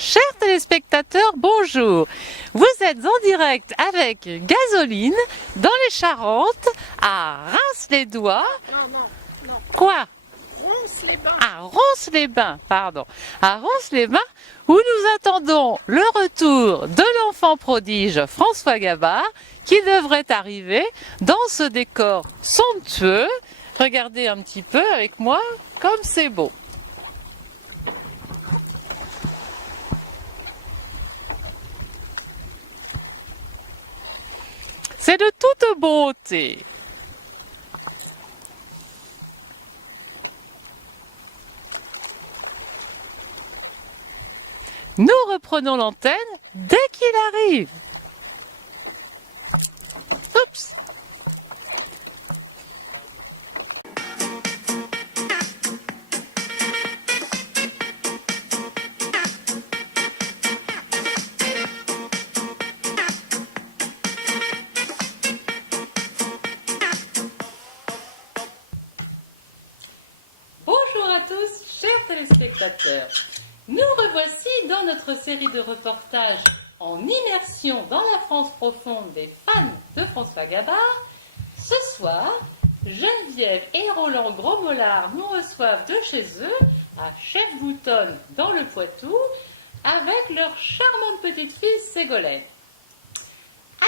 Chers téléspectateurs, bonjour. Vous êtes en direct avec Gasoline dans les Charentes, à Reims-les-Doigts. Non. Quoi? Ronces-les-Bains. À Ronces-les-Bains, pardon. À Ronces-les-Bains, où nous attendons le retour de l'enfant prodige François Gabard, qui devrait arriver dans ce décor somptueux. Regardez un petit peu avec moi, comme c'est beau. C'est de toute beauté. Nous reprenons l'antenne dès qu'il arrive. Oups. Bonjour à tous, chers téléspectateurs. Nous revoici dans notre série de reportages en immersion dans la France profonde des fans de François Gabard. Ce soir, Geneviève et Roland Grosmollard nous reçoivent de chez eux, à Chefboutonne, dans le Poitou, avec leur charmante petite fille Ségolène.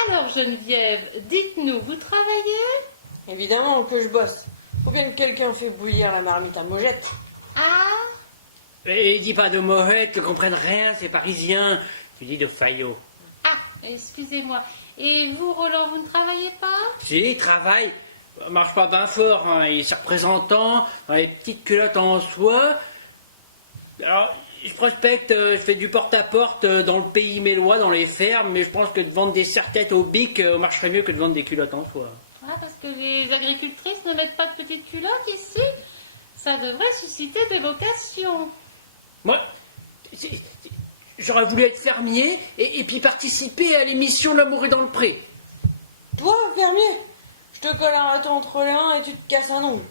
Alors Geneviève, dites-nous, vous travaillez? Évidemment que je bosse. Faut bien que quelqu'un fait bouillir la marmite à Mogette. Ah, Et dis pas de Mohette, ne comprennent rien, c'est parisien. Tu dis de Fayot. ah, excusez-moi. Et vous, Roland, vous ne travaillez pas? Si, il travaille. Marche pas bien fort, hein. Il est représentant dans les petites culottes en soie. Alors, je prospecte, je fais du porte-à-porte dans le pays mélois, dans les fermes, mais je pense que de vendre des serre-têtes au bic marcherait mieux que de vendre des culottes en soie. Ah, parce que les agricultrices ne mettent pas de petites culottes ici? Ça devrait susciter des vocations. Moi, j'aurais voulu être fermier et puis participer à l'émission L'amour est dans le pré. Toi, fermier, je te colle un râteau entre les mains et tu te casses un ongle.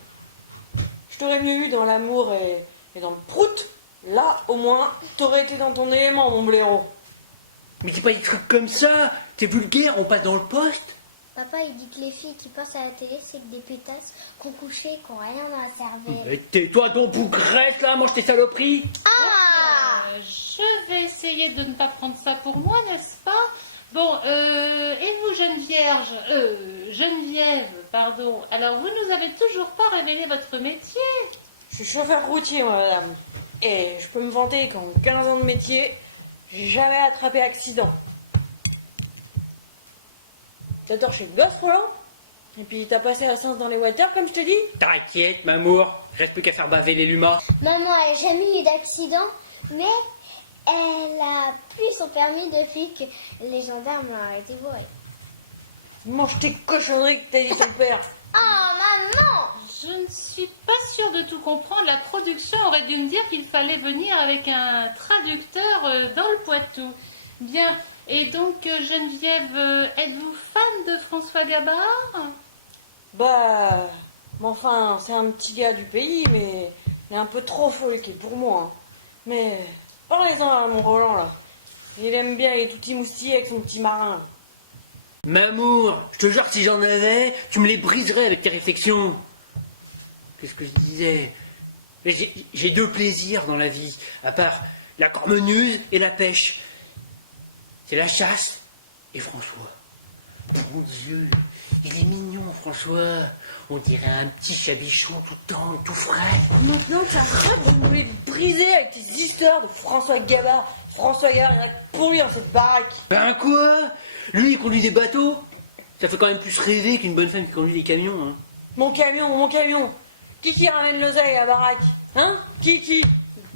Je t'aurais mieux eu dans l'amour et dans le prout. Là, au moins, t'aurais été dans ton élément, mon blaireau. Mais dis pas des trucs comme ça. T'es vulgaire, on passe dans le poste. Papa, il dit que les filles qui passent à la télé, c'est que des pétasses qu'on couchait, qu'on rien dans la cervelle. Mais tais-toi donc, bougresse, là, mange tes saloperies. Je vais essayer de ne pas prendre ça pour moi, n'est-ce pas? Bon, et vous, Geneviève, pardon. Alors, vous nous avez toujours pas révélé votre métier. Je suis chauffeur routier, moi, madame. Et je peux me vanter qu'en 15 ans de métier, j'ai jamais attrapé accident. T'as torché le gosse, Roland? Et puis t'as passé la séance dans les water, comme je t'ai dit? T'inquiète, m'amour. Reste plus qu'à faire baver les lumas. Maman, elle n'a jamais eu d'accident, mais elle a plus son permis depuis que les gendarmes l'ont arrêté pour elle. Mange tes cochonneries que t'as dit ton père. Oh, maman! Je ne suis pas sûre de tout comprendre. La production aurait dû me dire qu'il fallait venir avec un traducteur dans le Poitou. Bien. Et donc, Geneviève, êtes-vous fan de François Gabard? Bah, mais enfin, c'est un petit gars du pays, mais il est un peu trop folqué pour moi. Hein. Mais parlez-en à mon Roland, là. Il aime bien, il est tout moustillé avec son petit marin. M'amour, je te jure, si j'en avais, tu me les briserais avec tes réflexions. Qu'est-ce que je disais? Mais j'ai deux plaisirs dans la vie, à part la cornemuse et la pêche. C'est la chasse et François. Mon Dieu, il est mignon, François. On dirait un petit chabichon tout tendre, tout frais. Maintenant, t'arrêtes de nous les briser avec tes histoires de François Gabard. François Gabard, il y en a que pour lui dans cette baraque. Ben quoi? Lui, il conduit des bateaux. Ça fait quand même plus rêver qu'une bonne femme qui conduit des camions. Hein. Mon camion. Qui ramène l'oseille à la baraque? Hein? Qui?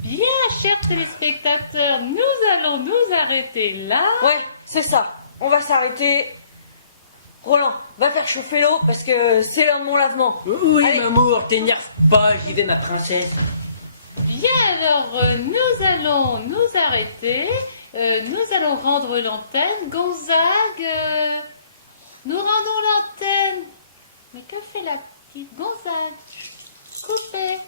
Bien, chers téléspectateurs, nous allons nous arrêter là. Ouais, c'est ça. On va s'arrêter. Roland, va faire chauffer l'eau parce que c'est l'heure de mon lavement. Oui, Allez. m'amour, t'énerve pas, j'y vais, ma princesse. Bien, alors, nous allons nous arrêter. Nous allons rendre l'antenne. Gonzague, nous rendons l'antenne. Mais que fait la petite Gonzague? Coupez.